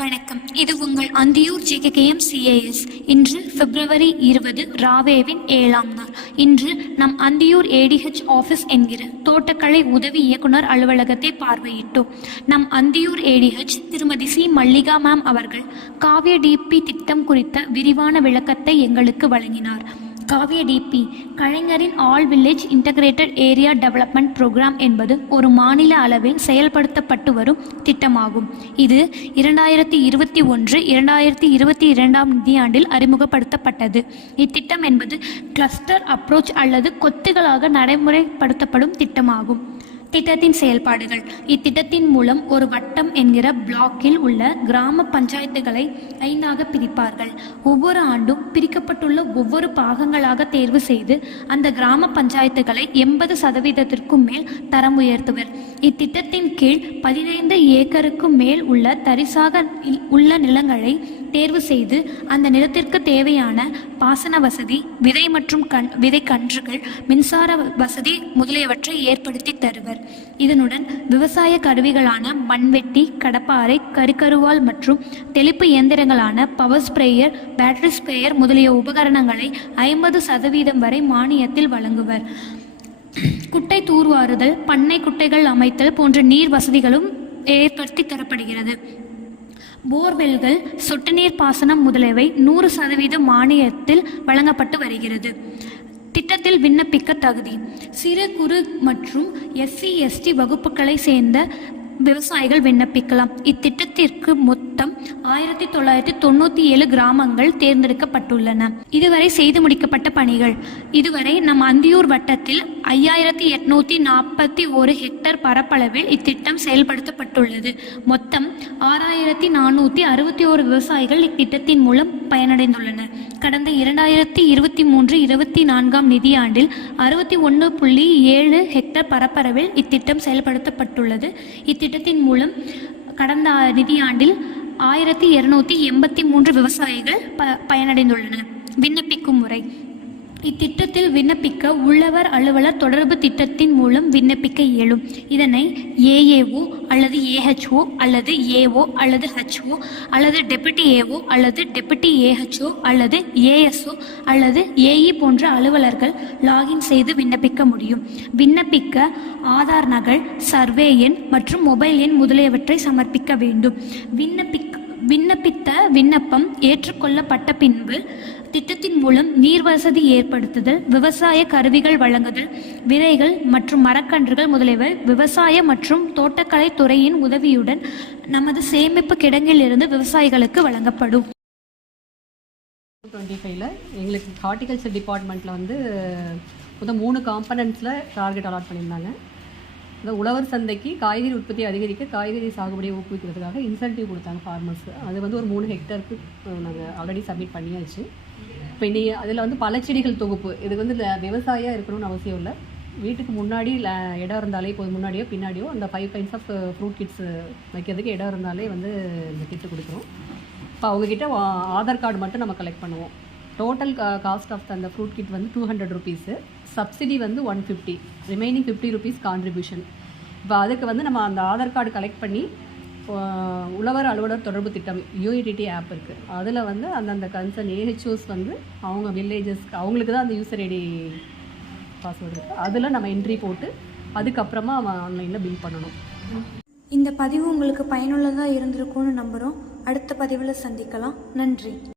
வணக்கம். இது உங்கள் அந்தியூர் JKKM CAS. இன்று பிப்ரவரி 20 ராவேவின் 7ஆம் நாள். இன்று நம் அந்தியூர் ADH ஆஃபீஸ் என்கிற தோட்டக்கலை உதவி இயக்குனர் அலுவலகத்தை பார்வையிட்டோம். நம் அந்தியூர் ADH திருமதி C. மல்லிகா மேம் அவர்கள் காவிய DP திட்டம் குறித்த விரிவான விளக்கத்தை எங்களுக்கு வழங்கினார். காவிய DP கலைஞரின் all village integrated area development program என்பது ஒரு மாநில அளவில் செயல்படுத்தப்பட்டு வரும் திட்டமாகும். இது 2021-2022 நிதியாண்டில் அறிமுகப்படுத்தப்பட்டது. இத்திட்டம் என்பது கிளஸ்டர் அப்ரோச் அல்லது கொத்துகளாக நடைமுறைப்படுத்தப்படும் திட்டமாகும். திட்டத்தின் செயல்பாடுகள். இத்திட்டத்தின் மூலம் ஒரு வட்டம் என்கிற பிளாக்கில் உள்ள கிராம பஞ்சாயத்துகளை 5ஆக பிரிப்பார்கள். ஒவ்வொரு ஆண்டும் பிரிக்கப்பட்டுள்ள ஒவ்வொரு பாகங்களாக தேர்வு செய்து அந்த கிராம பஞ்சாயத்துகளை 80% மேல் தரம் உயர்த்துவர். இத்திட்டத்தின் கீழ் 15 ஏக்கருக்கு மேல் உள்ள தரிசாக உள்ள நிலங்களை தேர்வு செய்து அந்த நிலத்திற்கு தேவையான பாசன வசதி, விதை மற்றும் விதை கன்றுகள், மின்சார வசதி முதலியவற்றை ஏற்படுத்தி தருவர். இதனுடன் விவசாய கருவிகளான மண்வெட்டி, கடப்பாறை, கருக்கருவால் மற்றும் தெளிப்பு இயந்திரங்களான பவர் ஸ்ப்ரேயர், பேட்டரி ஸ்ப்ரேயர் முதலிய உபகரணங்களை 50% வரை மானியத்தில் வழங்குவர். குட்டை தூர்வாறுதல், பண்ணை குட்டைகள் அமைத்தல் போன்ற நீர் வசதிகளும் ஏற்படுத்தி தரப்படுகிறது. போர்வெல்கள், சொட்டு நீர் பாசனம் முதலியவை 100% மானியத்தில் வழங்கப்பட்டு வருகிறது. திட்டத்தில் விண்ணப்பிக்க தகுதி. சிறு குறு மற்றும் SC/ST வகுப்புகளை சேர்ந்த விவசாயிகள் விண்ணப்பிக்கலாம். இத்திட்டத்திற்கு மொத்தம் 1997 கிராமங்கள் தேர்ந்தெடுக்கப்பட்டுள்ளன. இதுவரை செய்து முடிக்கப்பட்ட பணிகள். இதுவரை நம் அந்தியூர் வட்டத்தில் 5841 ஹெக்டர் பரப்பளவில் இத்திட்டம் செயல்படுத்தப்பட்டுள்ளது. மொத்தம் 6461 விவசாயிகள் இத்திட்டத்தின் மூலம் பயனடைந்துள்ளனர். கடந்த 2023-24 நிதியாண்டில் 61.7 ஹெக்டர் பரப்பளவில் இத்திட்டம் செயல்படுத்தப்பட்டுள்ளது. இத்திட்டத்தின் மூலம் கடந்த நிதியாண்டில் 1283 விவசாயிகள் பயனடைந்துள்ளனர். விண்ணப்பிக்கும் முறை. இத்திட்டத்தில் விண்ணப்பிக்க உள்ளவர் அலுவலர் தொடர்பு திட்டத்தின் மூலம் விண்ணப்பிக்க இயலும். இதனை AAO அல்லது AHO அல்லது AO அல்லது HO அல்லது டெபுட்டி AO அல்லது டெபுட்டி AHO அல்லது ASO அல்லது AE போன்ற அலுவலர்கள் லாகின் செய்து விண்ணப்பிக்க முடியும். விண்ணப்பிக்க ஆதார் நகல், சர்வே எண் மற்றும் மொபைல் எண் முதலியவற்றை சமர்ப்பிக்க வேண்டும். விண்ணப்பித்த விண்ணப்பம் ஏற்றுக்கொள்ளப்பட்ட பின்பு திட்டத்தின் மூலம் நீர் வசதி ஏற்படுத்துதல், விவசாய கருவிகள் வழங்குதல், விதைகள் மற்றும் மரக்கன்றுகள் முதலியவை விவசாய மற்றும் தோட்டக்கலை துறையின் உதவியுடன் நமது சேமிப்பு கிடங்கிலிருந்து விவசாயிகளுக்கு வழங்கப்படும். 25ல் எங்களுக்கு ஹார்டிகல்ச்சர் டிபார்ட்மெண்ட்டில் வந்து மொத்தம் 3 காம்பனன்ட்ஸில் டார்கெட் அலாட் பண்ணியிருந்தாங்க. இந்த உழவர் சந்தைக்கு காய்கறி உற்பத்தி அதிகரிக்க காய்கறி சாகுபடியை ஊக்குவிக்கிறதுக்காக இன்சென்டிவ் கொடுத்தாங்க ஃபார்மர்ஸுக்கு. அது வந்து ஒரு 3 ஹெக்டருக்கு நாங்கள் ஆல்ரெடி சப்மிட் பண்ணியாச்சு. இப்போ இனி அதில் வந்து பழச்செடிகள் தொகுப்பு. இதுக்கு வந்து விவசாயியாக இருக்கணும்னு அவசியம் இல்லை. வீட்டுக்கு முன்னாடி இடம் இருந்தாலே இப்போது முன்னாடியோ பின்னாடியோ அந்த 5 kinds ஆஃப் ஃப்ரூட் கிட்ஸ் வைக்கிறதுக்கு இடம் இருந்தாலே வந்து இந்த கிட்டு கொடுக்குறோம். இப்போ அவங்கக்கிட்ட ஆதார் கார்டு மட்டும் நம்ம கலெக்ட் பண்ணுவோம். டோட்டல் காஸ்ட் ஆஃப் அந்த ஃப்ரூட் கிட் வந்து 200 rupees. சப்சிடி வந்து 150, ரிமைனிங் 50 rupees கான்ட்ரிபியூஷன். இப்போ அதுக்கு வந்து நம்ம அந்த ஆதார் கார்டு கலெக்ட் பண்ணி உழவர் அலுவலர் தொடர்பு திட்டம் UIDT ஆப் இருக்குது. அதில் வந்து அந்தந்த கன்சர்ன் AHOs வந்து அவங்க வில்லேஜஸ்க்கு அவங்களுக்கு தான் அந்த யூசர் ஐடி பாஸ்வேர்டு இருக்குது. அதில் நம்ம என்ட்ரி போட்டு அதுக்கப்புறமா ஆன்லைனில் பில் பண்ணணும். இந்த பதிவு உங்களுக்கு பயனுள்ளதாக இருந்திருக்கும்னு நம்புகிறோம். அடுத்த பதிவில் சந்திக்கலாம். நன்றி.